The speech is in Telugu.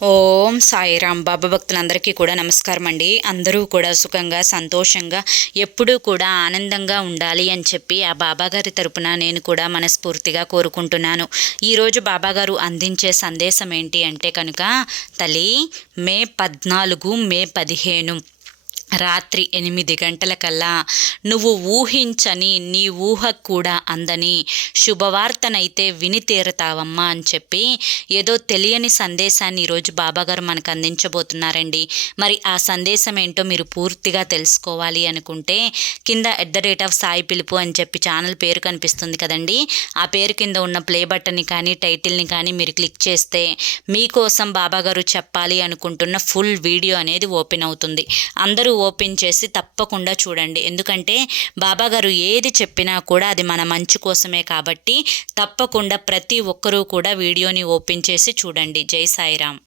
ఓం సాయిరాం. బాబా భక్తులందరికీ కూడా నమస్కారం అండి. అందరూ కూడా సుఖంగా సంతోషంగా ఎప్పుడూ కూడా ఆనందంగా ఉండాలి అని చెప్పి ఆ బాబాగారి తరపున నేను కూడా మనస్ఫూర్తిగా కోరుకుంటున్నాను. ఈరోజు బాబాగారు అందించే సందేశం ఏంటి అంటే కనుక, తల్లి, మే 14 మే 15 రాత్రి 8 గంటలకల్లా నువ్వు ఊహించని, నీ ఊహకు కూడా అందని శుభవార్తనైతే విని తీరతావమ్మా అని చెప్పి ఏదో తెలియని సందేశాన్ని ఈరోజు బాబాగారు మనకు అందించబోతున్నారండి. మరి ఆ సందేశం ఏంటో మీరు పూర్తిగా తెలుసుకోవాలి అనుకుంటే కింద @సాయి పిలుపు అని చెప్పి ఛానల్ పేరు కనిపిస్తుంది కదండి. ఆ పేరు కింద ఉన్న ప్లే బటన్ని కానీ టైటిల్ని కానీ మీరు క్లిక్ చేస్తే మీకోసం బాబాగారు చెప్పాలి అనుకుంటున్న ఫుల్ వీడియో అనేది ఓపెన్ అవుతుంది. అందరూ ఓపెన్ చేసి తప్పకుండా చూడండి. ఎందుకంటే బాబాగారు ఏది చెప్పినా కూడా అది మన మంచి కోసమే కాబట్టి తప్పకుండా ప్రతి ఒక్కరూ కూడా వీడియోని ఓపెన్ చేసి చూడండి. జై సాయిరాం.